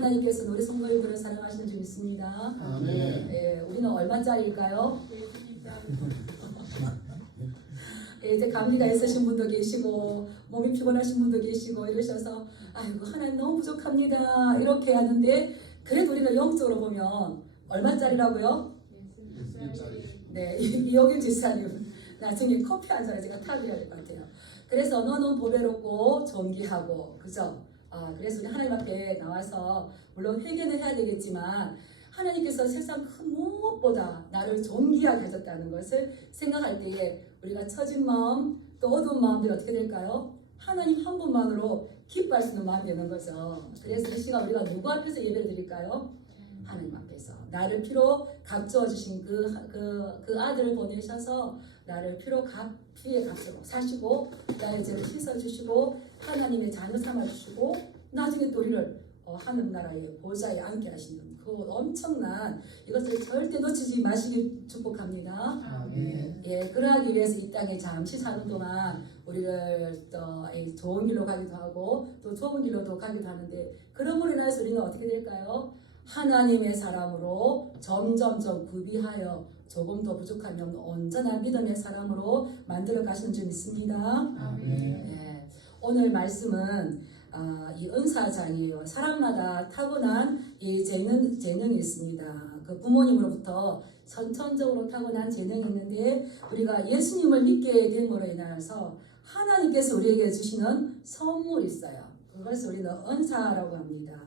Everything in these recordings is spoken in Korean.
하나님께서는 우리 성도님들을 사랑하시는 줄 믿습니다. 아멘. 예, 우리는 얼마짜리일까요? 예, 이제 감기가 있으신 분도 계시고 몸이 피곤하신 분도 계시고 이러셔서 아이고 하나님 너무 부족합니다 이렇게 하는데, 그래도 우리가 영적으로 보면 얼마짜리라고요? 네, 이영일 지사님 나중에 커피 한 잔을 제가 타드려야 될 것 같아요. 그래서 너는 보배롭고 존귀하고, 그죠? 그래서 우리 하나님 앞에 나와서 물론 회개는 해야 되겠지만 하나님께서 세상 큰 무엇보다 나를 존귀하게 하셨다는 것을 생각할 때에 우리가 처진 마음 또 어두운 마음들이 어떻게 될까요? 하나님 한 분만으로 기뻐할 수 있는 마음이 되는 거죠. 그래서 이 시간 우리가 누구 앞에서 예배를 드릴까요? 하나님 앞에서 나를 피로 값주어 주신 그 아들을 보내셔서 나를 피로 피의 값으로 사시고 나의 죄를 씻어 주시고 하나님의 자녀 삼아 주시고 나중에 또 우리를 하늘나라의 보좌에 앉게 하시는 그 엄청난 이것을 절대 놓치지 마시길 축복합니다. 아멘. 예, 그러하기 위해서 이 땅에 잠시 사는 동안 우리를 또 좋은 길로 가기도 하고 또 좁은 길로도 가기도 하는데, 그러므로 인해서 우리는 어떻게 될까요? 하나님의 사람으로 점점점 구비하여 조금 더 부족함이 없는 온전한 믿음의 사람으로 만들어 가시는 줄 믿습니다. 아멘. 예, 오늘 말씀은 이 은사장이에요. 사람마다 타고난 이 재능이 있습니다. 그 부모님으로부터 선천적으로 타고난 재능이 있는데, 우리가 예수님을 믿게 됨으로 인하여서 하나님께서 우리에게 주시는 선물이 있어요. 그것을 우리는 은사라고 합니다.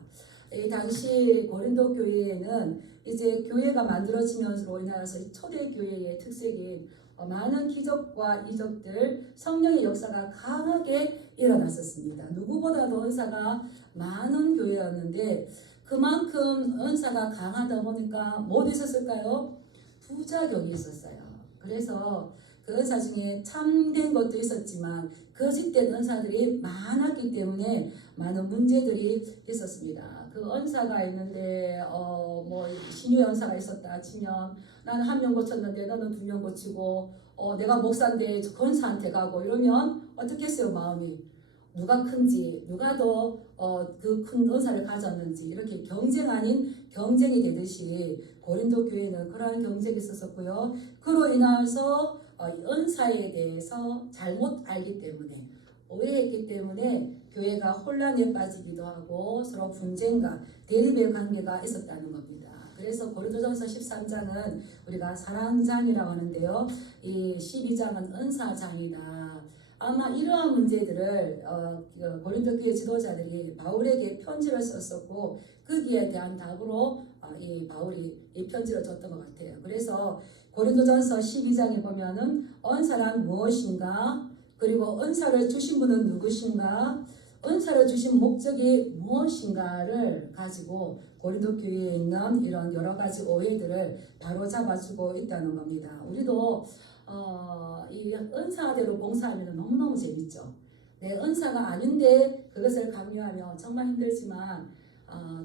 이 당시 고린도 교회에는 이제 교회가 만들어지면서 인하여서 초대 교회의 특색이 많은 기적과 이적들, 성령의 역사가 강하게 일어났었습니다. 누구보다도 은사가 많은 교회였는데 그만큼 은사가 강하다 보니까 뭐도 있었을까요? 부작용이 있었어요. 그래서 그 은사 중에 참된 것도 있었지만 거짓된 은사들이 많았기 때문에 많은 문제들이 있었습니다. 그 은사가 있는데 뭐 신유의 은사가 있었다 치면 나는 한 명 고쳤는데 너는 2명 고치고 내가 목사인데 권사한테 가고 이러면 어떻겠어요? 마음이 누가 큰지, 누가 더 그 큰 은사를 가졌는지 이렇게 경쟁 아닌 경쟁이 되듯이 고린도 교회는 그러한 경쟁이 있었고요. 그로 인해서 은사에 대해서 잘못 알기 때문에, 오해했기 때문에 교회가 혼란에 빠지기도 하고 서로 분쟁과 대립의 관계가 있었다는 겁니다. 그래서 고린도전서 13장은 우리가 사랑장이라고 하는데요. 이 12장은 은사장이다. 아마 이러한 문제들을 고린도 교회 지도자들이 바울에게 편지를 썼었고 거기에 대한 답으로 이 바울이 이 편지를 줬던 것 같아요. 그래서 고린도전서 12장에 보면은 은사란 무엇인가, 그리고 은사를 주신 분은 누구신가, 은사를 주신 목적이 무엇인가를 가지고 고린도 교회에 있는 이런 여러 가지 오해들을 바로잡아주고 있다는 겁니다. 우리도 이 은사대로 봉사하면 너무너무 재밌죠. 내 은사가 아닌데 그것을 강요하면 정말 힘들지만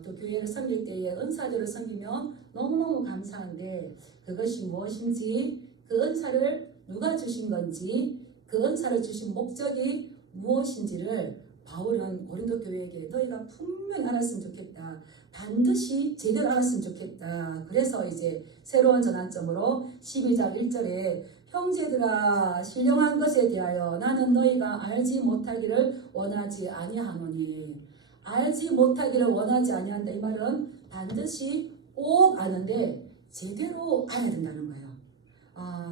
또 교회를 섬길 때에 은사대로 섬기면 너무너무 감사한데, 그것이 무엇인지, 그 은사를 누가 주신 건지, 그 은사를 주신 목적이 무엇인지를 바울은 고린도 교회에게 너희가 분명히 알았으면 좋겠다. 반드시 제대로 알았으면 좋겠다. 그래서 이제 새로운 전환점으로 12장 1절에 형제들아 신령한 것에 대하여 나는 너희가 알지 못하기를 원하지 아니하노니. 알지 못하기를 원하지 아니한다. 이 말은 반드시 꼭 아는데 제대로 알아야 된다는 거예요.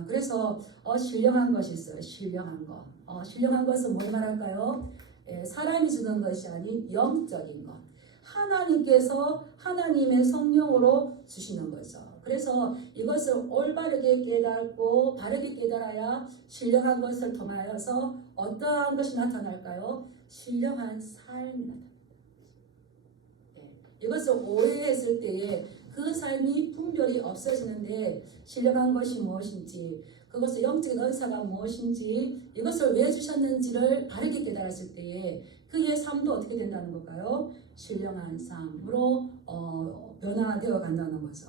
그래서 신령한 것이 있어요. 신령한 것. 신령한 것은 뭘 말할까요? 사람이 주는 것이 아닌 영적인 것. 하나님께서 하나님의 성령으로 주시는 거죠. 그래서 이것을 올바르게 깨닫고 바르게 깨달아야 신령한 것을 통하여서 어떠한 것이 나타날까요? 신령한 삶이 나타납니다. 이것을 오해했을 때에 그 삶이 분별이 없어지는데, 신령한 것이 무엇인지, 그것의 영적인 은사가 무엇인지, 이것을 왜 주셨는지를 바르게 깨달았을 때에 그의 삶도 어떻게 된다는 걸까요? 신령한 삶으로 변화되어 간다는 거죠.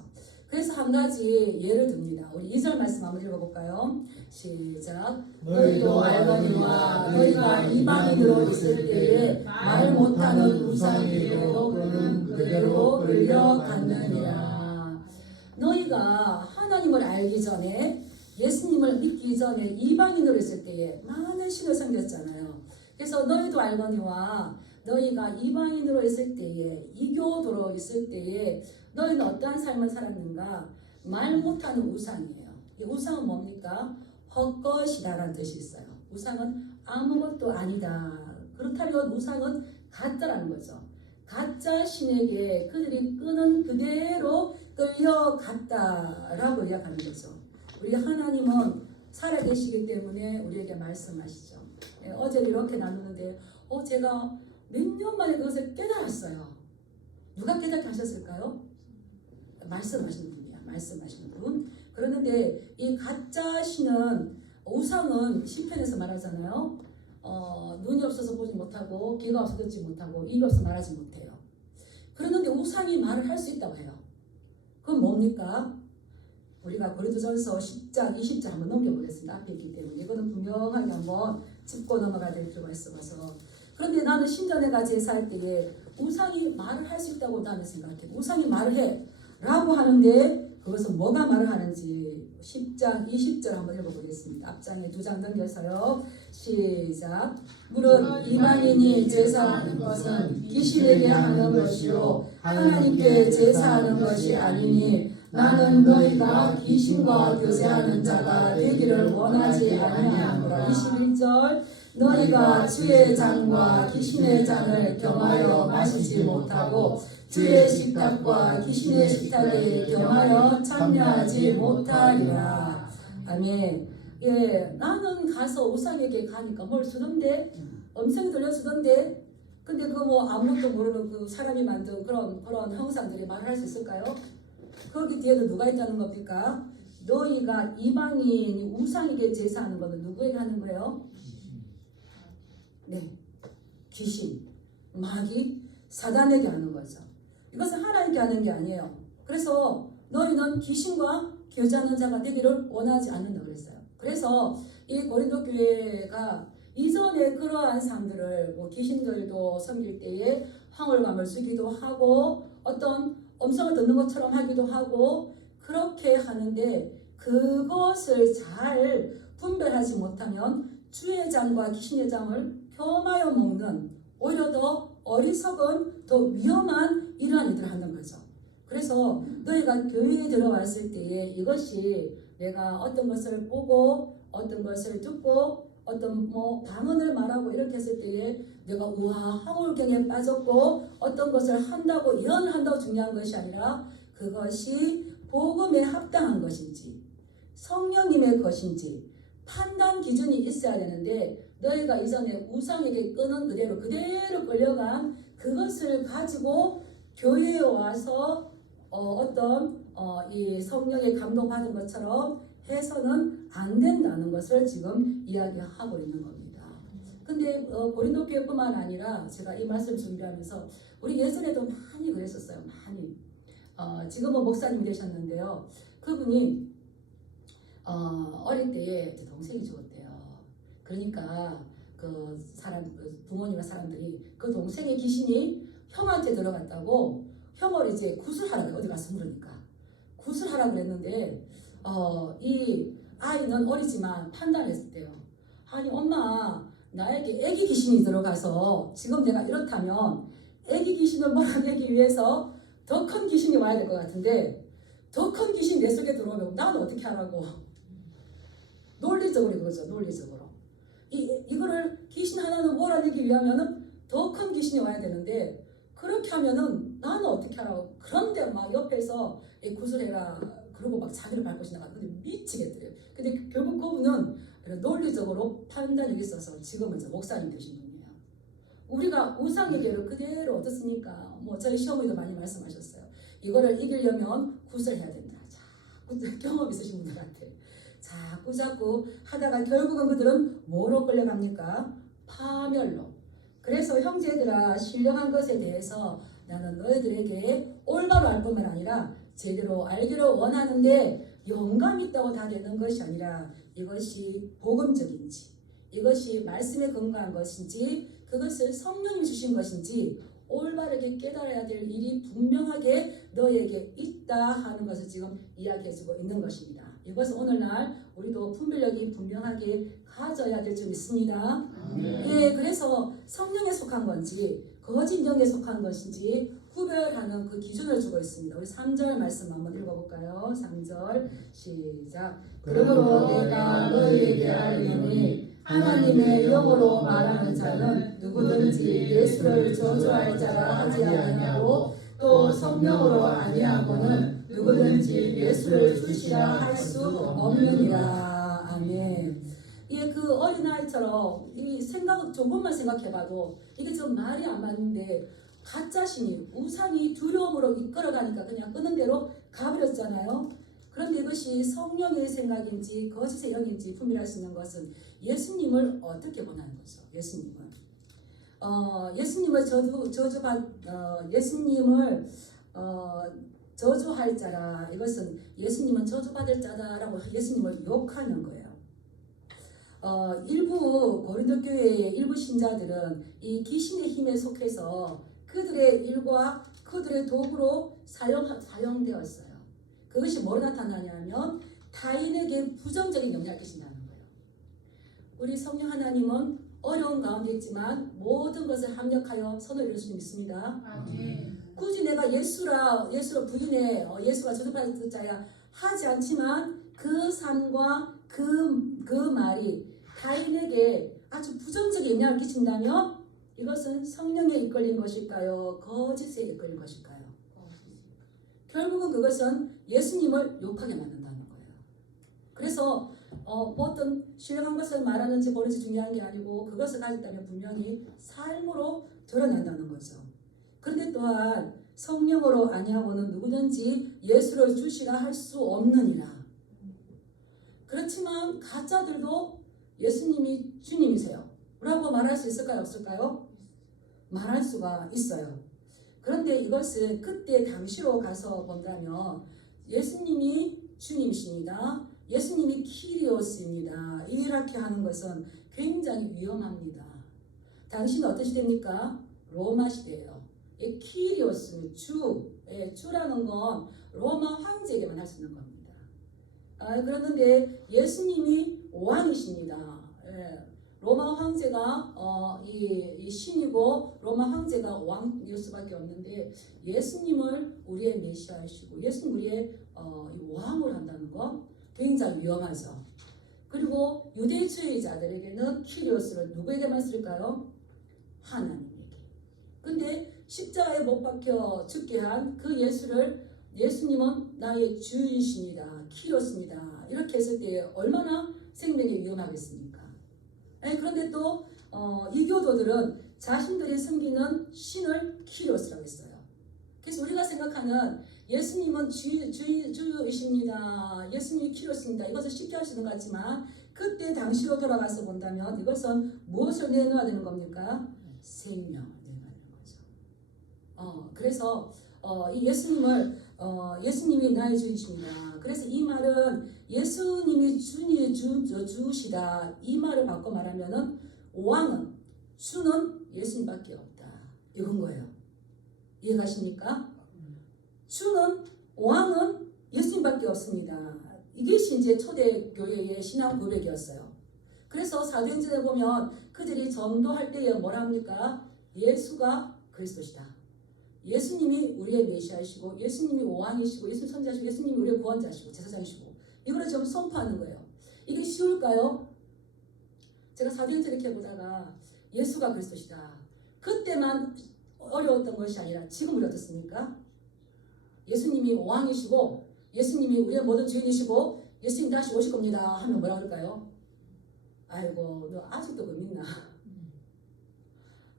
그래서 한 가지 예를 듭니다. 우리 2절 말씀 한번 읽어볼까요? 시작. 너희도 알거니와 너희가 이방인으로 있을 때에 말 못하는 우상에게로 그대로 끌려갔느니라. 너희가 하나님을 알기 전에 예수님을 믿기 전에 이방인으로 있을 때에 많은 신을 섬겼잖아요. 그래서 너희도 알거니와 너희가 이방인으로 있을 때에 이교도로 있을 때에 너희는 어떠한 삶을 살았는가? 말 못하는 우상이에요. 이 우상은 뭡니까? 헛것이다라는 뜻이 있어요. 우상은 아무것도 아니다. 그렇다면 우상은 가짜라는 거죠. 가짜 신에게 그들이 끄는 그대로 끌려갔다라고 이야기하는 거죠. 우리 하나님은 살아계시기 때문에 우리에게 말씀하시죠. 어제 이렇게 나누는데 제가 몇 년 만에 그것을 깨달았어요. 누가 깨닫게 하셨을까요? 말씀하시는 분이야. 말씀하시는 분. 그러는데 이 가짜 신은 우상은 시편에서 말하잖아요. 눈이 없어서 보지 못하고 귀가 없어서 듣지 못하고 입이 없어서 말하지 못해요. 그러는데 우상이 말을 할 수 있다고 해요. 그건 뭡니까? 우리가 고린도전서 10장 20절 한번 넘겨보겠습니다. 앞에 있기 때문에 이거는 분명하게 한번 짚고 넘어가야 될 필요가 있어서. 그런데 나는 신전에가 제사할 때에 우상이 말을 할 수 있다고 나는 생각해. 우상이 말을 해 라고 하는데 그것은 뭐가 말을 하는지 10장 20절 한번 읽어보겠습니다. 앞장에 2장 넘겨서요. 시작. 물은 이방인이 제사하는 것은 귀신에게 하는 것이요 하나님께 제사하는 것이 아니니 나는 너희가 귀신과 교제하는 자가 되기를 원하지 아니하노라. 21절. 너희가 주의 잔과 귀신의 잔을 겸하여 마시지 못하고 주의 식탁과 귀신의 식탁에 겸하여 참여하지 못하리라. 아멘. 나는 가서 우상에게 가니까 뭘 주던데, 음성이 들려주던데, 근데 그 뭐 아무것도 모르는 그 사람이 만든 그런 형상들이 말을 할 수 있을까요? 거기 뒤에도 누가 있다는 겁니까? 너희가 이방인이 우상에게 제사하는 것은 누구에게 하는 거예요? 네, 귀신, 마귀, 사단에게 하는 거죠. 이것은 하나님께 하는 게 아니에요. 그래서 너희는 귀신과 교제하는 자가 되기를 원하지 않는다 그랬어요. 그래서 이 고린도 교회가 이전에 그러한 사람들을 귀신들도 섬길 때에 황홀감을 주기도 하고 어떤 음성을 듣는 것처럼 하기도 하고 그렇게 하는데 그것을 잘 분별하지 못하면 주의 잔과 귀신의 잔을 겸하여 먹는 오히려 더 어리석은 더 위험한 이러한 일들을 하는 거죠. 그래서 너희가 교회에 들어왔을 때에 이것이 내가 어떤 것을 보고 어떤 것을 듣고 어떤 방언을 말하고 이렇게 했을 때에 내가 우와 황홀경에 빠졌고 어떤 것을 한다고 예언한다고 중요한 것이 아니라 그것이 복음에 합당한 것인지 성령님의 것인지 판단 기준이 있어야 되는데 너희가 이전에 우상에게 끄는 그대로 끌려간 그것을 가지고 교회에 와서 이 성령의 감동받은 것처럼 해서는 안 된다는 것을 지금 이야기하고 있는 겁니다. 근데 고린도 교회뿐만 아니라 제가 이 말씀 준비하면서 우리 예전에도 많이 그랬었어요. 많이. 지금은 목사님이 되셨는데요. 그분이 어릴 때에 제 동생이 죽었대요. 그러니까 그 부모님과 사람들이 그 동생의 귀신이 형한테 들어갔다고 형을 이제 구술하라고 어디 가서 물으니까 구술하라고 그랬는데 이 아이는 어리지만 판단했대요. 아니 엄마 나에게 애기 귀신이 들어가서 지금 내가 이렇다면 애기 귀신을 몰아내기 위해서 더 큰 귀신이 와야 될 것 같은데 더 큰 귀신 내 속에 들어오면 나는 어떻게 하라고 논리적으로 그러죠. 논리적으로 이거를 귀신 하나는 몰아내기 위하면은 더 큰 귀신이 와야 되는데 그렇게 하면은 나는 어떻게 하라고. 그런데 막 옆에서 구슬해라 그러고 막 자기를 밟고 지나가. 근데 미치겠더래요. 근데 결국 그분은 논리적으로 판단이 있어서 지금은 이제 목사님 되신 분이에요. 우리가 우상에게를 그대로 어떻습니까? 저희 시어머니도 많이 말씀하셨어요. 이거를 이기려면 구슬해야 된다. 자꾸 경험 있으신 분들한테 자꾸 하다가 결국은 그들은 뭐로 끌려갑니까? 파멸로. 그래서 형제들아 신령한 것에 대해서 나는 너희들에게 올바로 알 뿐만 아니라 제대로 알기를 원하는데 영감이 있다고 다 되는 것이 아니라 이것이 복음적인지 이것이 말씀에 근거한 것인지 그것을 성령이 주신 것인지 올바르게 깨달아야 될 일이 분명하게 너에게 있다 하는 것을 지금 이야기해주고 있는 것입니다. 이것은 오늘날 우리도 분별력이 분명하게 가져야 될 점 있습니다. 예, 그래서 성령에 속한 건지 거짓 영에 속한 것인지 구별하는 그 기준을 주고 있습니다. 우리 3절 말씀 한번 읽어볼까요? 3절 시작. 그러므로 내가 너희에게 알리노니 하나님의 영으로 말하는 자는 누구든지 예수를 저주할 자라 하지 아니하고 또 성령으로 아니하고는 누구든지 예수를 주시라 할 수 없느니라. 아멘. 예, 그 어린아이처럼 이 생각 조금만 생각해봐도 이게 좀 말이 안 맞는데 가짜 신이 우상이 두려움으로 이끌어가니까 그냥 끄는 대로 가버렸잖아요. 그런데 이것이 성령의 생각인지 거짓의 영인지 분별할 수 있는 것은 예수님을 어떻게 보는 거죠. 예수님을 저주할 자라. 이것은 예수님은 저주받을 자다라고 예수님을 욕하는 거예요. 일부 고린도 교회의 일부 신자들은 이 귀신의 힘에 속해서 그들의 일과 그들의 도구로 사용되었어요. 그것이 뭐로 나타나냐면 타인에게 부정적인 영향을 끼친다는 거예요. 우리 성령 하나님은 어려운 가운데 있지만 모든 것을 합력하여 선을 이룰 수 있습니다. 굳이 내가 예수라 부인해 예수가 저주받을 자야 하지 않지만 그 삶과 그 말이 타인에게 아주 부정적인 영향을 끼친다면 이것은 성령에 이끌린 것일까요? 거짓에 이끌린 것일까요? 결국은 그것은 예수님을 욕하게 만든다는 거예요. 그래서 어떤 신령한 것을 말하는지 모르는지 중요한 게 아니고 그것을 가졌다면 분명히 삶으로 드러난다는 거죠. 그런데 또한 성령으로 아니하고는 누구든지 예수를 주시라 할 수 없느니라. 그렇지만 가짜들도 예수님이 주님이세요 라고 말할 수 있을까요? 없을까요? 말할 수가 있어요. 그런데 이것을 그때 당시로 가서 본다면 예수님이 주님이십니다. 예수님이 키리오스입니다. 이렇게 하는 것은 굉장히 위험합니다. 당시는 어떤 시대입니까? 로마 시대예요. 이 키리오스는 주라는 건 로마 황제에게만 할 수 있는 겁니다. 그런데 예수님이 왕이십니다. 로마 황제가 이 신이고 로마 황제가 왕일 수밖에 없는데 예수님을 우리의 메시아이시고 예수님 우리의 왕을 한다는 건 굉장히 위험하죠. 그리고 유대주의자들에게는 키리오스를 누구에게만 쓸까요? 하나님에게. 근데 십자가에 못 박혀 죽게 한 그 예수님은 나의 주이십니다. 키리오스입니다. 이렇게 했을 때 얼마나 생명이 위험하겠습니까? 그런데 또 이교도들은 자신들이 섬기는 신을 키리오스라고 했어요. 그래서 우리가 생각하는 예수님은 주이십니다. 예수님이 키리오스입니다. 이것을 쉽게 할 수 있는 것 같지만 그때 당시로 돌아가서 본다면 이것은 무엇을 내놓아야 되는 겁니까? 생명을 내놓아야 되는 거죠. 그래서 이 예수님이 나의 주이십니다. 그래서 이 말은 예수님이 주시다 이 말을 바꿔 말하면은 왕은 주는 예수님밖에 없다. 이건 거예요. 이해가십니까? 주는 왕은 예수님밖에 없습니다. 이것이 이제 초대 교회의 신앙 고백이었어요. 그래서 사도행전에 보면 그들이 전도할 때에 뭐라 합니까? 예수가 그리스도시다. 예수님이 우리의 메시아이시고 예수님이 왕이시고 예수님 선지자시고 예수님이 우리의 구원자시고 제사장이시고 이거를 좀 선포하는 거예요. 이게 쉬울까요? 제가 사도행전 이렇게 보다가 예수가 그리스도시다. 그때만 어려웠던 것이 아니라 지금 우리 어떻습니까? 예수님이 왕이시고 예수님이 우리의 모든 주인이시고 예수님 다시 오실 겁니다 하면 뭐라 그럴까요? 아이고 너 아직도 그 믿나?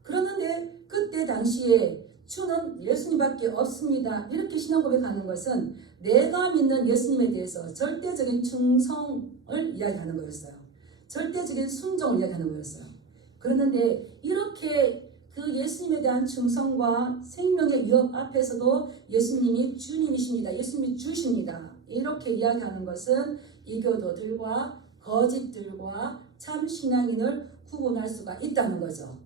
그러는데 그때 당시에 주는 예수님밖에 없습니다. 이렇게 신앙 고백하는 것은 내가 믿는 예수님에 대해서 절대적인 충성을 이야기하는 거였어요. 절대적인 순종을 이야기하는 거였어요. 그런데 이렇게 그 예수님에 대한 충성과 생명의 위협 앞에서도 예수님이 주님이십니다. 예수님이 주십니다. 이렇게 이야기하는 것은 이교도들과 거짓들과 참신앙인을 구분할 수가 있다는 거죠.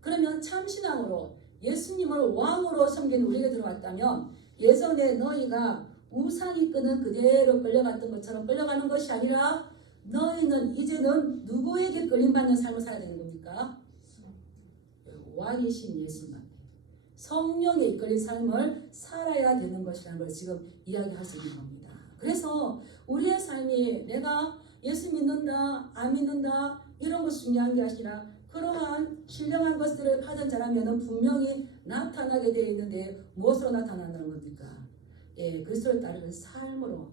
그러면 참신앙으로 예수님을 왕으로 섬기는 우리에게 들어왔다면 예전에 너희가 우상이 끄는 그대로 끌려갔던 것처럼 끌려가는 것이 아니라 너희는 이제는 누구에게 끌림받는 삶을 살아야 되는 겁니까? 왕이신 예수님 앞에 성령에 이끌린 삶을 살아야 되는 것이라는 걸 지금 이야기할 수 있는 겁니다. 그래서 우리의 삶이 내가 예수 믿는다, 안 믿는다 이런 것이 중요한 게 아니라 그러한 신령한 것들을 하던 자라면 분명히 나타나게 되어 있는데 무엇으로 나타나는 겁니까? 그리스도를 따르는 삶으로.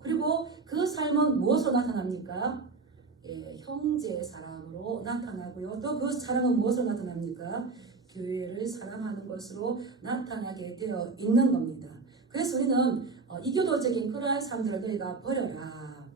그리고 그 삶은 무엇으로 나타납니까? 형제의 사랑으로 나타나고요. 또 그 사랑은 무엇으로 나타납니까? 교회를 사랑하는 것으로 나타나게 되어 있는 겁니다. 그래서 우리는 이교도적인 그러한 삶들을 너희가 버려라.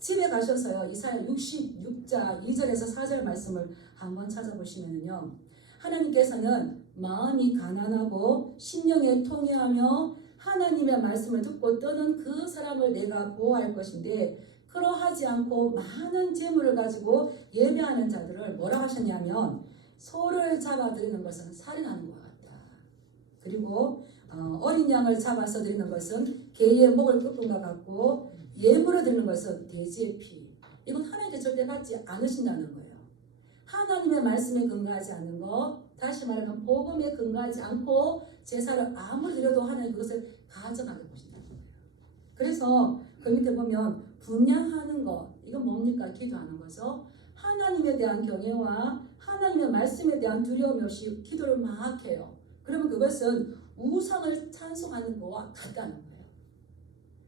집에 가셔서요. 이사야 66장 2절에서 4절 말씀을 한번 찾아보시면요. 하나님께서는 마음이 가난하고 심령에 통회하며 하나님의 말씀을 듣고 떠는 그 사람을 내가 보호할 것인데 그러하지 않고 많은 재물을 가지고 예배하는 자들을 뭐라 하셨냐면 소를 잡아드리는 것은 살인하는 것 같다. 그리고 어린 양을 잡아서 드리는 것은 개의 목을 꺾은 것 같고 예물을 드리는 것은 돼지의 피. 이건 하나님께 절대 받지 않으신다는 거예요. 하나님의 말씀에 근거하지 않는 것, 다시 말하면 복음에 근거하지 않고 제사를 아무리 드려도 하나님 그것을 가증하게 보신다는 거예요. 그래서 그 밑에 보면 분양하는 것, 이건 뭡니까? 기도하는 거죠. 하나님에 대한 경외와 하나님의 말씀에 대한 두려움이 없이 기도를 막 해요. 그러면 그것은 우상을 찬송하는 것과 같다는 거예요.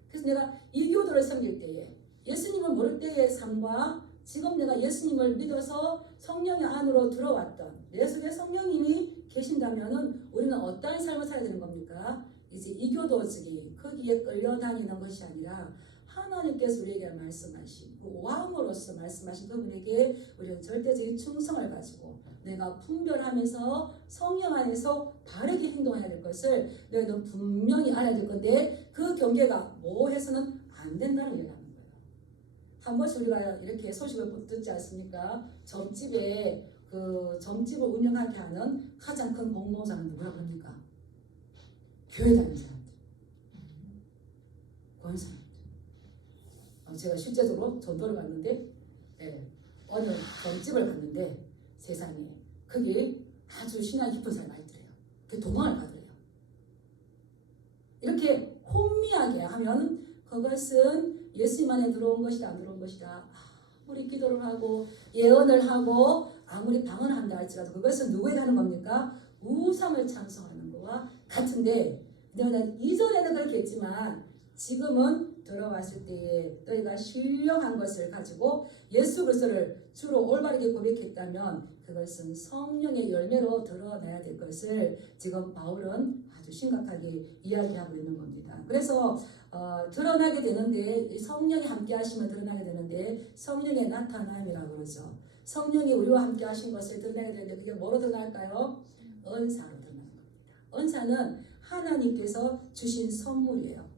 그래서 내가 이교도를 섬길 때에 예수님을 모를 때의 삶과 지금 내가 예수님을 믿어서 성령의 안으로 들어왔던 내 속에 성령님이 계신다면은 우리는 어떠한 삶을 살아야 되는 겁니까? 이제 이교도직이 거기에 끌려다니는 것이 아니라 하나님께서 우리에게 말씀하신 그 왕으로서 말씀하신 그분에게 우리는 절대적인 충성을 가지고 내가 분별하면서 성령 안에서 바르게 행동해야 될 것을 너희는 분명히 알아야 될 건데 그 경계가 모호해서는 안 된다는 얘기를 하는 거예요. 한 번씩 우리가 이렇게 소식을 듣지 않습니까? 점집에 그 점집을 운영하게 하는 가장 큰 공로자는 누구라고 합니까? 교회 다니는 사람들, 권사님들. 제가 실제적으로 전도를 갔는데 어느 점집을 갔는데 세상에 거기 아주 신앙이 깊은 사람이 많이 들어요. 그 도망을 가더래요. 이렇게 혼미하게 하면 그것은 예수님 안에 들어온 것이다 안 들어온 것이다. 아무리 기도를 하고 예언을 하고 아무리 방언한다 할지라도 그것은 누구에게 하는 겁니까? 우상을 찬송하는 거와 같은데 내가 이전에는 그렇게 했지만 지금은 들어왔을 때에 너희가 신령한 것을 가지고 예수 그리스도를 주로 올바르게 고백했다면 그것은 성령의 열매로 드러나야 될 것을 지금 바울은 아주 심각하게 이야기하고 있는 겁니다. 그래서 드러나게 되는데 성령이 함께 하시면 드러나게 되는데 성령의 나타남이라고 그러죠. 성령이 우리와 함께 하신 것을 드러나게 되는데 그게 뭐로 드러날까요? 은사로 드러나는 겁니다. 은사는 하나님께서 주신 선물이에요.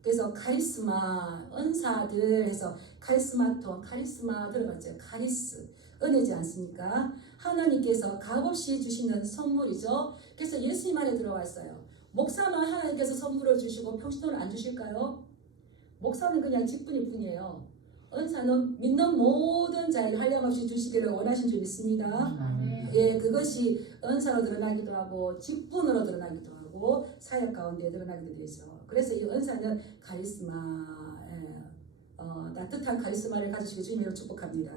그래서 카리스마, 은사들 해서 카리스마톤, 카리스마 들어봤죠? 카리스, 은혜지 않습니까? 하나님께서 값없이 주시는 선물이죠. 그래서 예수님 안에 들어왔어요. 목사만 하나님께서 선물을 주시고 평신도를 안 주실까요? 목사는 그냥 직분일 뿐이에요. 은사는 믿는 모든 자에게 한량없이 주시기를 원하신 줄 믿습니다. 그것이 은사로 드러나기도 하고 직분으로 드러나기도 하고 사역 가운데 드러나기도 되죠. 그래서 이 은사는 카리스마, 따뜻한 카리스마를 가지시고 주님으로 축복합니다.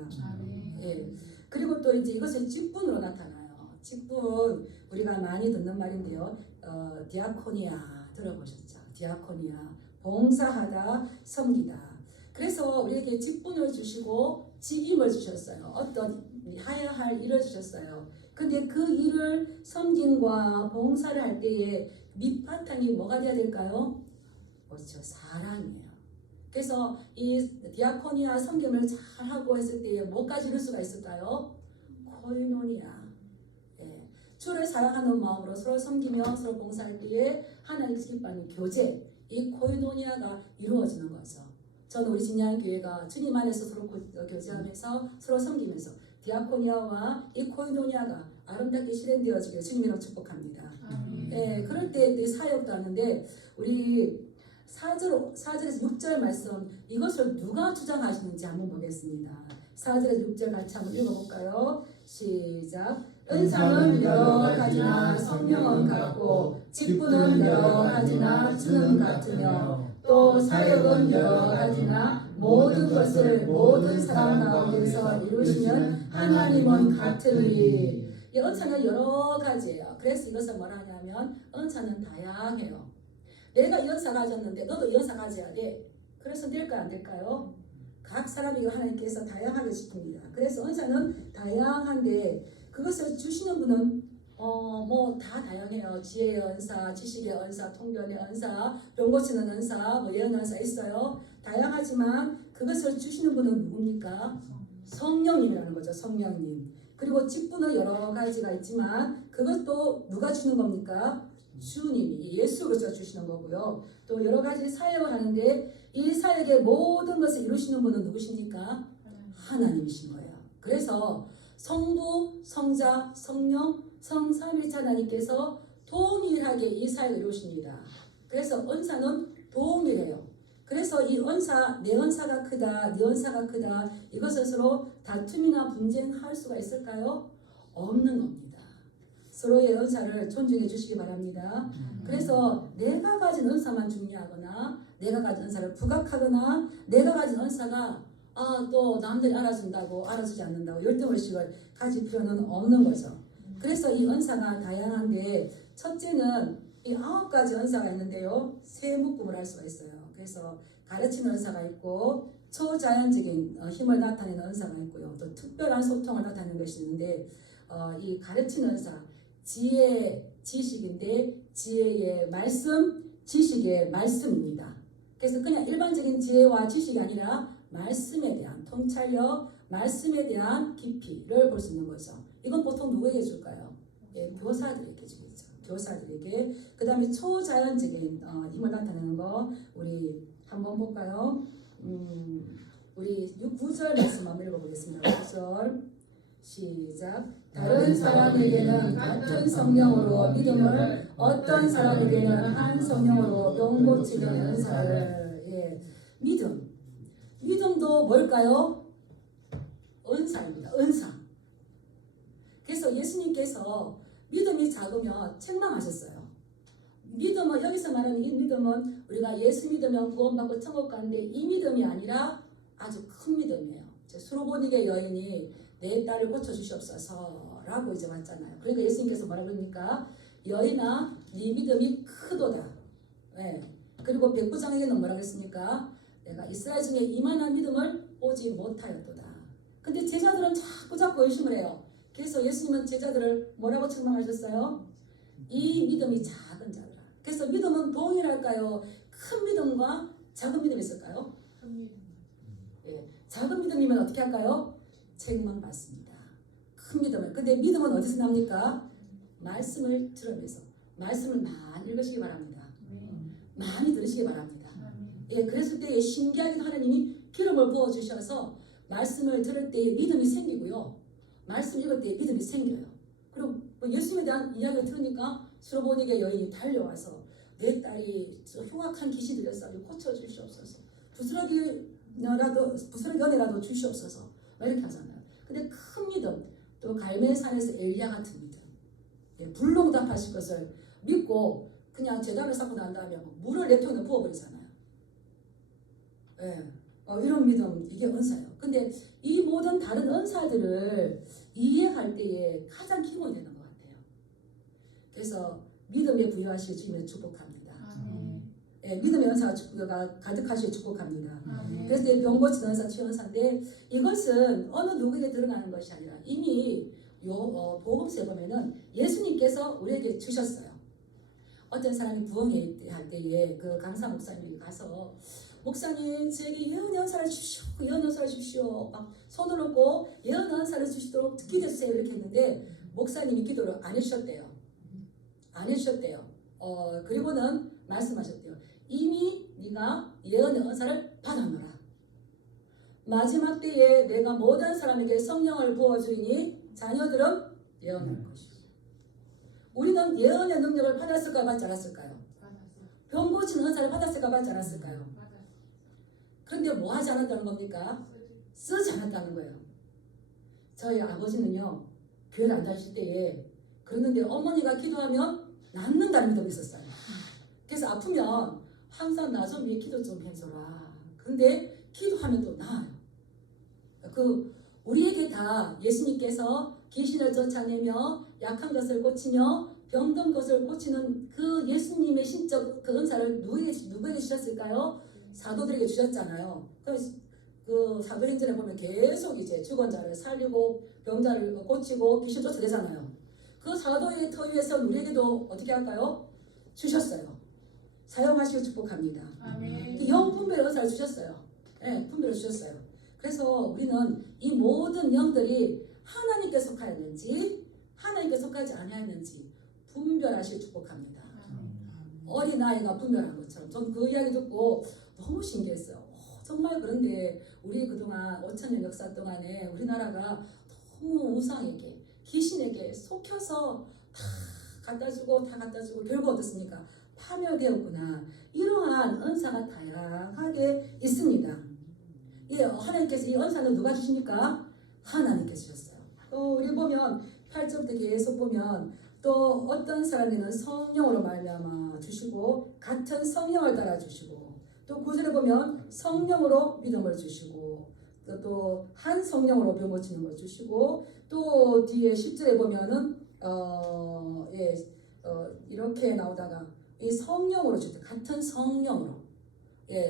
그리고 또 이제 이것은 직분으로 나타나요. 직분 우리가 많이 듣는 말인데요. 디아코니아 들어보셨죠? 디아코니아 봉사하다, 섬기다. 그래서 우리에게 직분을 주시고 직임을 주셨어요. 어떤 해야 할 일을 주셨어요. 근데 그 일을 섬김과 봉사를 할 때에 밑바탕이 뭐가 돼야 될까요? 그렇죠. 사랑이에요. 그래서 이 디아코니아 섬김을 잘하고 했을 때에 뭐까지 이룰 수가 있을까요? 코이노니아. 주를 사랑하는 마음으로 서로 섬기며 서로 봉사할 때에 하나님께서 기뻐하는 교제, 이 코이노니아가 이루어지는 거죠. 저는 우리 진양교회가 주님 안에서 서로 교제하면서 서로 섬기면서 디아코니아와 이 코이노니아가 아름답게 실현되어지길 주님이랑 축복합니다. 예, 그럴 때 사역도 하는데 우리 4절에서 6절 말씀 이것을 누가 주장하시는지 한번 보겠습니다. 4절에서 6절 같이 한번 읽어볼까요? 시작. 은사는 여러 가지나 성령은 같고 직분은 여러 가지나 주는 같으며 또 사역은 여러 가지나 모든 것을 모든 사람 가운데서 이루시는 하나님은 같으니. 이 은사는 여러 가지예요. 그래서 이것을 뭐라 하냐면 은사는 다양해요. 내가 이 은사 가졌는데 너도 이 은사 가져야 돼. 그래서 될까요? 안 될까요? 각 사람이 하나님께서 다양하게 주십니다. 그래서 은사는 다양한데 그것을 주시는 분은 뭐 다 다양해요. 지혜의 은사, 지식의 은사, 통변의 은사, 병 고치는 은사, 뭐 예언 은사 있어요. 다양하지만 그것을 주시는 분은 누굽니까? 성령님이라는 거죠. 성령님. 그리고 직분은 여러 가지가 있지만 그것도 누가 주는 겁니까? 주님이 예수 그리스도가 주시는 거고요. 또 여러 가지 사역을 하는데 이 사역의 모든 것을 이루시는 분은 누구십니까? 하나님이신 거예요. 그래서 성부, 성자, 성령, 성삼위일체 하나님께서 동일하게 이 사역을 이루십니다. 그래서 은사는 동일해요. 그래서 이 은사, 내 은사가 크다, 네 은사가 크다 이것을 서로 다툼이나 분쟁할 수가 있을까요? 없는 겁니다. 서로의 은사를 존중해 주시기 바랍니다. 그래서 내가 가진 은사만 중요하거나 내가 가진 은사를 부각하거나 내가 가진 은사가 또 남들이 알아준다고 알아주지 않는다고 열등의식을 가질 필요는 없는 거죠. 그래서 이 은사가 다양한데 첫째는 이 9가지 은사가 있는데요. 세 묶음을 할 수가 있어요. 그래서 가르치는 은사가 있고 초자연적인 힘을 나타내는 은사가 있고요. 또 특별한 소통을 나타내는 것이 있는데 이 가르치는 은사 지혜, 지식인데 지혜의 말씀, 지식의 말씀입니다. 그래서 그냥 일반적인 지혜와 지식이 아니라 말씀에 대한 통찰력, 말씀에 대한 깊이를 볼 수 있는 거죠. 이건 보통 누구에게 줄까요? 예, 교사들에게 주겠죠. 교사들에게. 그 다음에 초자연적인 힘을 나타내는 거 우리 한번 볼까요? 우리 9절 말씀 한번 읽어보겠습니다. 9절 시작. 다른 사람에게는 같은 성령으로 믿음을 어떤 사람에게는 한 성령으로 병 고치는 은사를. 예, 믿음도 뭘까요? 은사입니다. 은사. 그래서 예수님께서 믿음이 작으면 책망하셨어요. 믿음은 여기서 말하는 이 믿음은 우리가 예수 믿으면 구원받고 천국 가는데 이 믿음이 아니라 아주 큰 믿음이에요. 수로보니게 여인이 내 딸을 고쳐주시옵소서라고 이제 왔잖아요. 그러니까 예수님께서 뭐라 그러니까 여인아 네 믿음이 크도다. 네. 그리고 백부장에게는 뭐라 그랬습니까? 내가 이스라엘 중에 이만한 믿음을 보지 못하였도다. 근데 제자들은 자꾸 의심을 해요. 그래서 예수님은 제자들을 뭐라고 책망하셨어요? 이 믿음이 작은 자들아. 그래서 믿음은 동일할까요? 큰 믿음과 작은 믿음이 있을까요? 예, 작은 믿음이면 어떻게 할까요? 책망받습니다. 큰 믿음을. 근데 믿음은 어디서 납니까? 말씀을 들으면서. 말씀을 많이 읽으시기 바랍니다. 많이 들으시기 바랍니다. 예, 그랬을 때 신기하게도 하나님이 기름을 부어주셔서 말씀을 들을 때 믿음이 생기고요. 말씀 읽을 때 믿음이 생겨요. 그리고 예수님에 대한 이야기를 들으니까 수로보니게 여인이 달려와서 내 딸이 흉악한 귀신이 들렸어 고쳐주시옵소서. 부스러기 은혜라도 주시옵소서. 이렇게 하잖아요. 근데 큰 믿음, 또 갈멜산에서 엘리야 같은 믿음, 예, 불응답하실 것을 믿고 그냥 제단을 쌓고 난 다음에 물을 내 통에 부어버리잖아요. 예, 이런 믿음, 이게 은사예요. 근데 이 모든 다른 은사들을 이해할 때에 가장 기본이 되는 것 같아요. 그래서 믿음에 부여하실 주님을 축복합니다. 예, 믿음의 은사가 가득하실 축복합니다. 그래서 병 고치는 은사, 치유 은사인데 이것은 어느 누구에게 드러나는 것이 아니라 이미 복음서에 보면은 예수님께서 우리에게 주셨어요. 어떤 사람이 부흥회할 때에 그 강사 목사님이 가서 목사님 저에게 예언 은사를 주시오, 예언 은사를 주시오, 막 손을 놓고 예언 은사를 주시도록 기도해주세요 이렇게 했는데 목사님이 기도를 안 해주셨대요. 안 해주셨대요. 그리고는 말씀하셨대요. 이미 네가 예언의 은사를 받았노라. 마지막 때에 내가 모든 사람에게 성령을 부어주리니 자녀들은 예언할 것이고. 우리는 예언의 능력을 받았을까 받지 않았을까요? 병 고치는 은사를 받았을까 받지 않았을까요? 그런데 뭐 하지 않았다는 겁니까? 쓰지 않았다는 거예요. 저희 아버지는요, 교회를 안 다니실 때에 그러는데 어머니가 기도하면 낫는다는 믿음이 있었어요. 그래서 아프면 항상 나 좀 위해 기도 좀 해줘라. 근데 기도하면 또 나아요. 우리에게 다 예수님께서 귀신을 쫓아내며 약한 것을 고치며 병든 것을 고치는 그 예수님의 신적 그 은사를 누구에게 주셨을까요? 사도들에게 주셨잖아요. 그 사도행전에 보면 계속 이제 죽은 자를 살리고 병자를 고치고 귀신 쫓아내잖아요. 그 사도의 터 위에서 우리에게도 어떻게 할까요? 주셨어요. 사용하시고 축복합니다. 아멘. 영 분별의 은사를 주셨어요. 네, 분별을 주셨어요. 그래서 우리는 이 모든 영들이 하나님께 속하였는지 하나님께 속하지 않았는지 분별하시고 축복합니다. 어린아이가 분별한 것처럼 전 그 이야기 듣고 너무 신기했어요. 정말 그런데 우리 그동안 5,000년 역사 동안에 우리나라가 너무 우상에게 귀신에게 속혀서 다 갖다주고 결국 어떻습니까? 파멸되었구나. 이러한 은사가 다양하게 있습니다. 하나님께서 이 은사는 누가 주십니까? 하나님께서 주셨어요. 또 우리 보면 8절부터 계속 보면 또 어떤 사람에는 성령으로 말미암아 주시고 같은 성령을 따라 주시고 또 9절에 보면 성령으로 믿음을 주시고 또 한 성령으로 병 고치는 걸 주시고 또 뒤에 10절에 보면은 이렇게 나오다가 이 성령으로 주실 때 같은 성령으로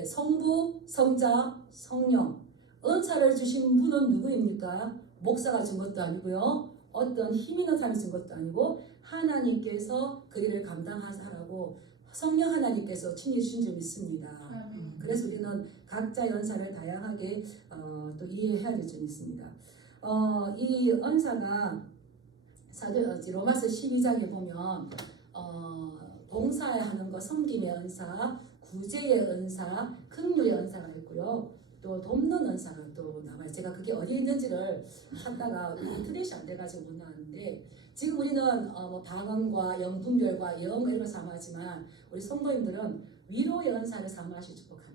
성부, 성자, 성령 은사를 주신 분은 누구입니까? 목사가 준 것도 아니고요. 어떤 힘 있는 사람이 준 것도 아니고 하나님께서 그 일을 감당하라고 성령 하나님께서 친히 주신 줄 믿습니다. 그래서 우리는 각자의 은사를 다양하게 또 이해해야 될 점이 있습니다. 이 은사가 로마서 12장에 보면 봉사에 하는 것, 섬김의 은사, 구제의 은사, 긍휼의 은사가 있고요. 또 돕는 은사가 또 나와요. 제가 그게 어디에 있는지를 찾다가 인터넷이 안 돼가지고 못 나왔는데 지금 우리는 방언과 영분별과 영 이런 걸 사모하지만 우리 성도님들은 위로의 은사를 사모하시기 축복합니다.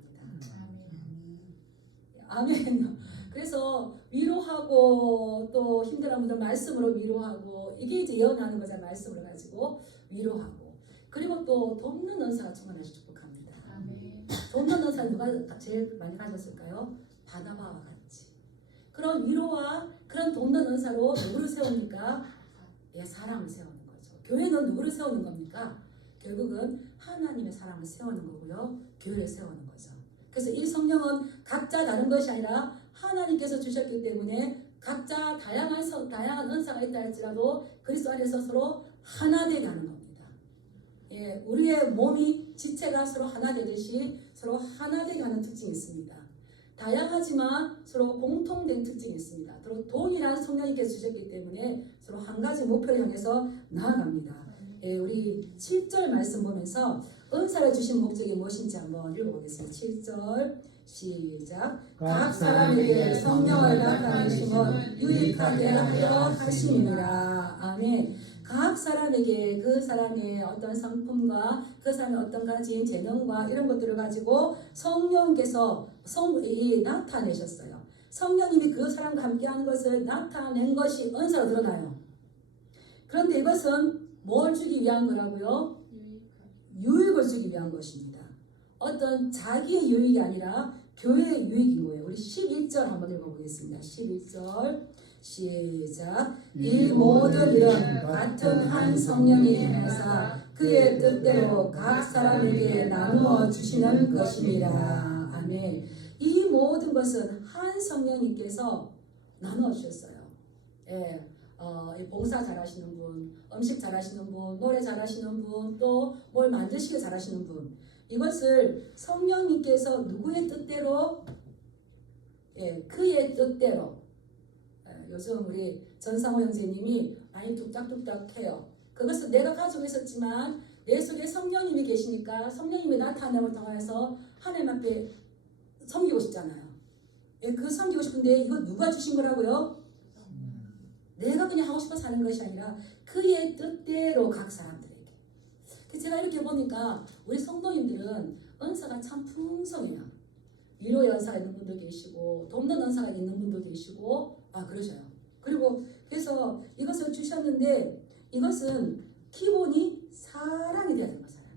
아멘. 그래서 위로하고 또 힘들어하는 분들 말씀으로 위로하고 이게 이제 예언하는 거잖아요. 말씀을 가지고 위로하고 그리고 또 돕는 은사가 충만하시 축복합니다. 돕는 은사 누가 제일 많이 가졌을까요? 바나바와 같이 그런 위로와 그런 돕는 은사로 누구를 세웁니까? 사람을 세우는 거죠. 교회는 누구를 세우는 겁니까? 결국은 하나님의 사람을 세우는 거고요. 교회를 세우는 거죠. 그래서 이 성령은 각자 다른 것이 아니라 하나님께서 주셨기 때문에 각자 다양한 은사가 있다 할지라도 그리스도 안에서 서로 하나 되게 하는 겁니다. 우리의 몸이 지체가 서로 하나 되듯이 서로 하나 되게 하는 특징이 있습니다. 다양하지만 서로 공통된 특징이 있습니다. 서로 동일한 성령님께서 주셨기 때문에 서로 한 가지 목표를 향해서 나아갑니다. 우리 7절 말씀 보면서 은사를 주신 목적이 무엇인지 한번 읽어보겠습니다. 7절 시작. 각 사람에게 성령을 나타내심은 유익하게 하려 하심이니라. 아멘. 각 사람에게 그 사람의 어떤 성품과 그 사람의 어떤 가진 재능과 이런 것들을 가지고 성령께서 나타내셨어요. 성령님이 그 사람과 함께하는 것을 나타낸 것이 은사로 드러나요. 그런데 이것은 뭘 주기 위한 거라고요? 유익을 주기 위한 것입니다. 어떤 자기의 유익이 아니라 교회의 유익인 거예요. 우리 11절 한번 읽어보겠습니다. 11절 시작. 이 모든 일은 같은 한 성령이 행하사 그의 뜻대로 각 사람에게 나누어 주시는 것입니다. 아멘. 이 모든 것은 한 성령님께서 나누어 주셨어요. 봉사 잘하시는 분, 음식 잘하시는 분, 노래 잘하시는 분, 또 뭘 만드시기 잘하시는 분, 이것을 성령님께서 누구의 뜻대로, 그의 뜻대로 요즘 우리 전상호 형제님이 많이 뚝딱뚝딱 해요. 그것은 내가 가지고 있었지만 내 속에 성령님이 계시니까 성령님이 나타남을 통해서 하나님 앞에 섬기고 싶잖아요. 예, 그 섬기고 싶은데 이거 누가 주신 거라고요? 내가 그냥 하고 싶어서 하는 것이 아니라 그의 뜻대로 각 사람들에게. 제가 이렇게 보니까 우리 성도님들은 은사가 참 풍성해요. 위로의 은사가 있는 분도 계시고 돕는 은사가 있는 분도 계시고 그러셔요. 그리고 그래서 이것을 주셨는데 이것은 기본이 사랑이 되어야 되는 거예요. 사랑.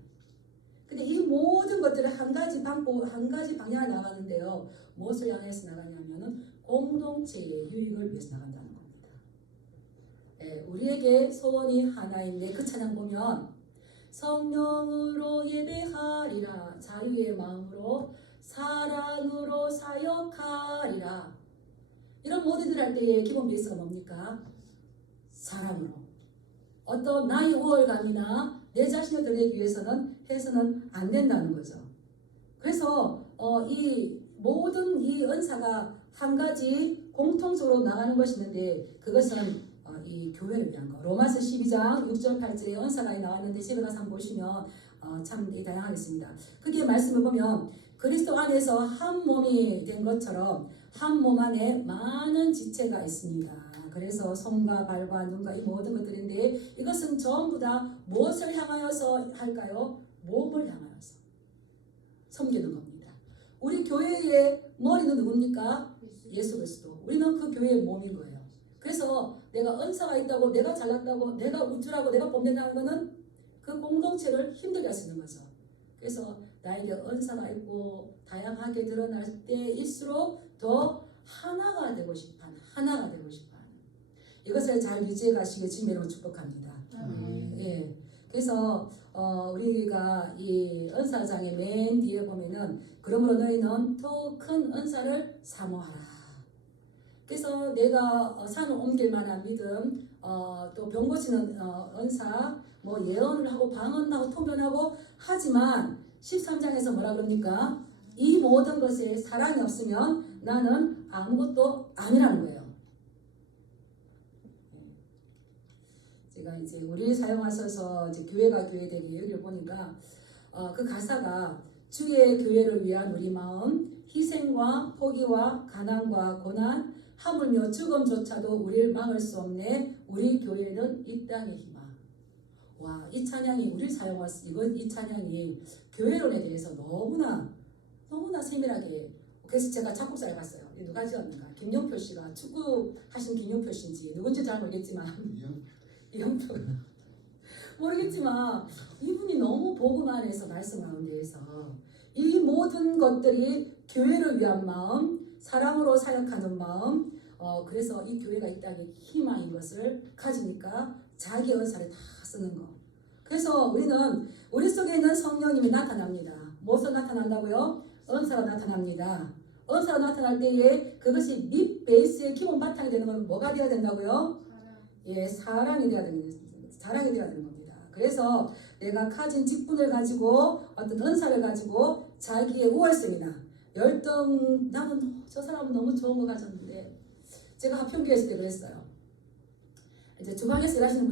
근데 이 모든 것들은 한 가지 방향을 나가는데요. 무엇을 향해서 나가냐면은 공동체의 유익을 위해서 나간다는 겁니다. 예, 우리에게 소원이 하나인데 그 찬양 보면 성령으로 예배하리라 자유의 마음으로 사랑으로 사역하리라. 이런 모든 일을 할 때의 기본 베이스가 뭡니까? 사랑으로. 어떤 나의 우월감이나 내 자신을 드러내기 위해서는 해서는 안 된다는 거죠. 그래서 이 모든 이 은사가 한 가지 공통적으로 나가는 것이 있는데 그것은 이 교회를 위한 거. 로마서 12장 6절 8절에 은사가 나왔는데 집에 가서 한번 보시면 참 다양하겠습니다. 그게 말씀을 보면 그리스도 안에서 한 몸이 된 것처럼 한 몸 안에 많은 지체가 있습니다. 그래서 손과 발과 눈과 이 모든 것들인데 이것은 전부 다 무엇을 향하여서 할까요? 몸을 향하여서 섬기는 겁니다. 우리 교회의 머리는 누굽니까? 예수 그리스도. 우리는 그 교회의 몸인 거예요. 그래서 내가 은사가 있다고 내가 잘났다고 내가 우쭐하고 내가 뽐낸다는 것은 그 공동체를 힘들게 할 수 있는 거죠. 그래서 나에게 은사가 있고 다양하게 드러날 때일수록 더 하나가 되고 싶어하는 하나가 되고 싶어하는 이것을 잘 유지해 가시길 주님으로 축복합니다. 예. 그래서 우리가 이 은사장의 맨 뒤에 보면은 그러므로 너희는 더 큰 은사를 사모하라. 그래서 내가 산을 옮길 만한 믿음, 또 병 고치는 은사, 뭐 예언을 하고 방언하고 통변하고 하지만 13장에서 뭐라 그럽니까? 이 모든 것에 사랑이 없으면 나는 아무것도 아니라는 거예요. 제가 이제 우리 사용하셔서 이제 교회가 교회되게 여기를 보니까 그 가사가 주의 교회를 위한 우리 마음, 희생과 포기와 가난과 고난, 하물며 죽음조차도 우리를 막을 수 없네. 우리 교회는 이 땅의 희망. 와, 이 찬양이 우리 사용할 수 이 찬양이 교회론에 대해서 너무나 세밀하게. 그래서 제가 작곡자를 봤어요. 누가 지었는가? 김용표 씨가 축구 하신 김용표 씨인지 누군지 잘 모르겠지만 이용표 모르겠지만 이분이 너무 복음 안에서 말씀 가운데에서 이 모든 것들이 교회를 위한 마음, 사랑으로 사역하는 마음, 그래서 이 교회가 이 땅의 희망인 것을 가지니까 자기 은사를 다 쓰는 거. 그래서 우리 속에 있는 성령님이 나타납니다. 무엇으로 나타난다고요? 은사로 나타납니다. 은사로 나타날 때에 그것이 밑 베이스의 기본 바탕이 되는 건 뭐가 되어야 된다고요? 예, 사랑이 되어야 되는 겁니다. 그래서 내가 가진 직분을 가지고 어떤 은사를 가지고 자기의 우월성이나 열등, 나는 저 사람은 너무 좋은 거 가졌는데 제가 하평교회에서 때 그랬어요. 이제 주방에서 일하시는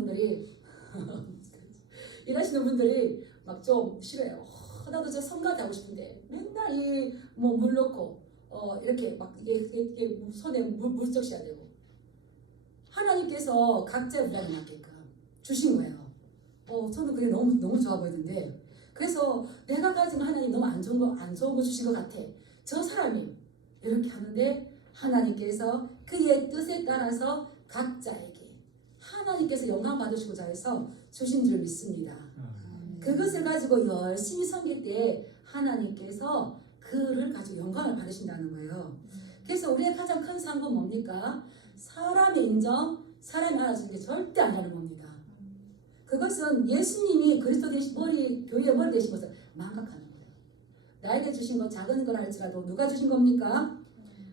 분들이 막 좀 싫어해요. 나도 저 성가대 하고 싶은데 맨날 물 넣고 이렇게 막 이게 손에 물 적셔야 되고 하나님께서 각자의 분량에 맞게끔 주신 거예요. 저는 그게 너무 좋아 보이는데 그래서 내가 가진 하나님 너무 안 좋은 거 주신 것 같아. 저 사람이 이렇게 하는데 하나님께서 그의 뜻에 따라서 각자에게 하나님께서 영광 받으시고자 해서 주신 줄 믿습니다. 그것을 가지고 열심히 섬길 때 하나님께서 그를 가지고 영광을 받으신다는 거예요. 그래서 우리의 가장 큰 상은 뭡니까? 사람의 인정, 사람이 알아주는 게 절대 아니라는 겁니다. 그것은 예수님이 그리스도 되신 교회의 머리 되신 것을 망각하는 거예요. 나에게 주신 것 작은 걸 할지라도 누가 주신 겁니까?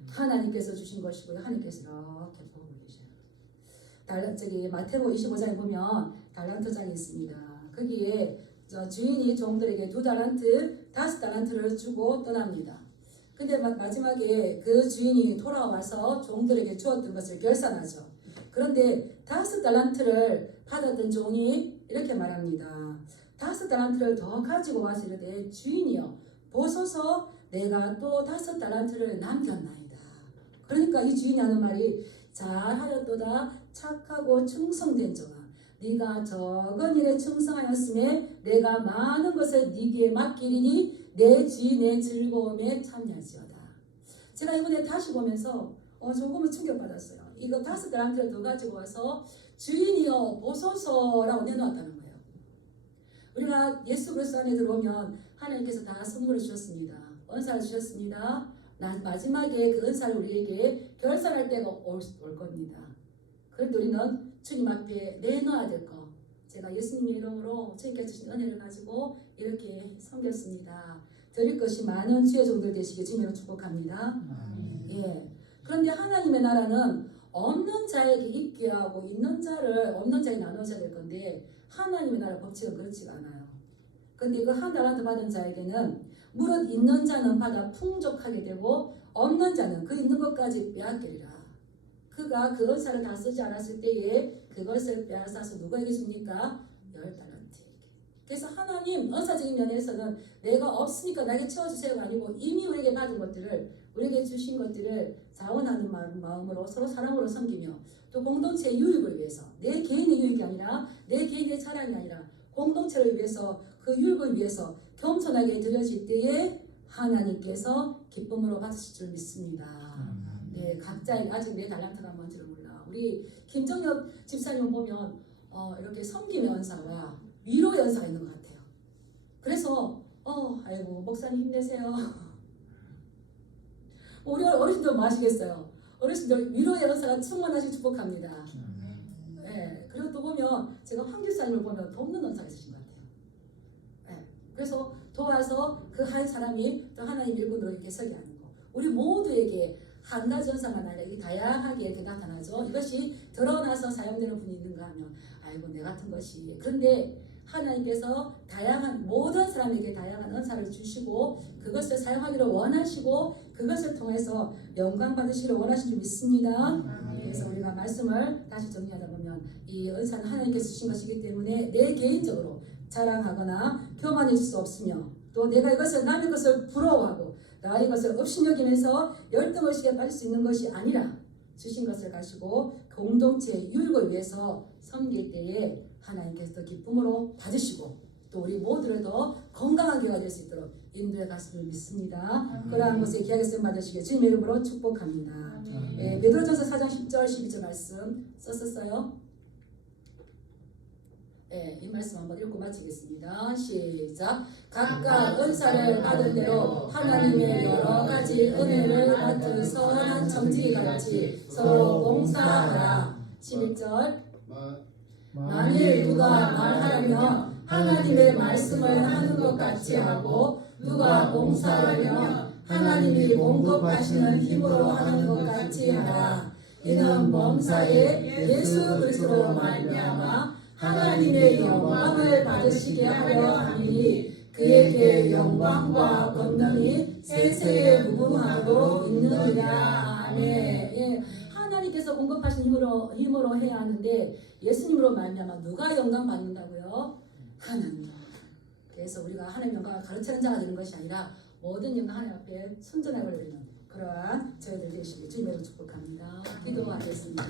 하나님께서 주신 것이고요. 하나님께서 이렇게 복을 주셔요. 마태복음 25장에 보면 달란트장이 있습니다. 거기에 주인이 종들에게 2달란트, 5달란트를 주고 떠납니다. 근데 마지막에 그 주인이 돌아와서 종들에게 주었던 것을 결산하죠. 그런데 5달란트를 받았던 종이 이렇게 말합니다. 5달란트를 더 가지고 와서 이르되 주인이여 보소서 내가 또 5달란트를 남겼나이다. 그러니까 이 주인이 하는 말이 잘하였도다 착하고 충성된 종아 네가 적은 일에 충성하였음에 내가 많은 것을 네게 맡기리니 내 주인의 즐거움에 참여하지어다. 제가 이번에 다시 보면서 조금은 충격받았어요. 이거 5달란트를 더 가지고 와서 주인이여 보소서라고 내놓았다는 거예요. 우리가 예수 그리스도 안에 들어오면 하나님께서 다 선물을 주셨습니다. 은사를 주셨습니다. 마지막에 그 은사를 우리에게 결산할 때가 올 겁니다. 그런데 우리는 주님 앞에 내놔야 될 거. 제가 예수님의 이름으로 주님께 주신 은혜를 가지고 이렇게 섬겼습니다. 드릴 것이 많은 주의 종들 되시길 주님으로 축복합니다. 예. 그런데 하나님의 나라는 없는 자에게 있게 하고 있는 자를 없는 자에 나눠줘야 될 건데 하나님의 나라 법칙은 그렇지가 않아요. 근데 그 한 달란트 받은 자에게는 무릇 있는 자는 받아 풍족하게 되고 없는 자는 그 있는 것까지 빼앗기리라. 그가 그 은사를 다 쓰지 않았을 때에 그것을 빼앗아서 누구에게 줍니까? 10달란트에게. 그래서 하나님 은사적인 면에서는 내가 없으니까 나에게 채워주세요가 아니고 이미 우리에게 받은 것들을 우리에게 주신 것들을 자원하는 마음으로 서로 사랑으로 섬기며 또 공동체의 유익을 위해서 내 개인의 유익이 아니라 내 개인의 자랑이 아니라 공동체를 위해서 그 유익을 위해서 겸손하게 드려질 때에 하나님께서 기쁨으로 받으실 줄 믿습니다. 네, 각자의 아직 내 달란트가 뭔지를 몰라. 우리 김정엽 집사님 보면 이렇게 섬김의 은사와 위로의 은사가 있는 것 같아요. 그래서 아이고 목사님 힘내세요. 우리 어르신들 뭐 하시겠어요? 어르신들 위로의 은사가 충만하시 축복합니다. 네, 그리고 또 보면 제가 황 집사님을 보면 돕는 은사가 있으신 것 같아요. 네, 그래서 도와서 그 한 사람이 또 하나님 일꾼으로 이렇게 서게 하는 거. 우리 모두에게 한 가지 은사만 아니라 이 다양하게 이렇게 나타나죠. 이것이 드러나서 사용되는 분이 있는가 하면 아이고 내 같은 것이. 그런데 하나님께서 다양한 모든 사람에게 다양한 은사를 주시고 그것을 사용하기를 원하시고 그것을 통해서 영광 받으시기를 원하신 줄 믿습니다. 그래서 우리가 말씀을 다시 정리하다 보면 이 은사는 하나님께서 주신 것이기 때문에 내 개인적으로 자랑하거나 교만해질 수 없으며 또 내가 이것을 남의 것을 부러워하고 나의 것을 업신여기면서 열등의식에 빠질 수 있는 것이 아니라 주신 것을 가지고 공동체의 유익을 위해서 섬길 때에 하나님께서 더 기쁨으로 받으시고 또 우리 모두를 더 건강한 교회가 될 수 있도록 인도해 가심을 믿습니다. 그러한 것에 귀하게 쓰임 받으시길 주님의 이름으로 축복합니다. 베드로전서 4장 10절 12절 말씀 썼었어요. 네, 이 말씀 한번 읽고 마치겠습니다. 시작. 각각 은사를 받은 대로 하나님의 여러 가지 은혜를 맡은 선한 청지기같이 서로 봉사하라. 11절. 만일 누가 말하려면 하나님의 말씀을 하는 것 같이 하고 누가 봉사하려면 하나님이 공급하시는 힘으로 하는 것 같이 하라. 이는 범사에 예수 그리스도로 말미암아 하나님의 영광을 받으시게 하려 함이니 그에게 영광과 권능이 세세에 무궁하고 있느니라. 아멘. 예, 하나님께서 공급하신 힘으로 해야 하는데 예수님으로 말미암아 누가 영광 받는다고요? 하나님. 그래서 우리가 하나님 영광을 가르치는 자가 되는 것이 아니라 모든 영광 하나님 앞에 순전하게 올리는 그러한 저희들 되시길 주님으로 축복합니다. 기도하겠습니다.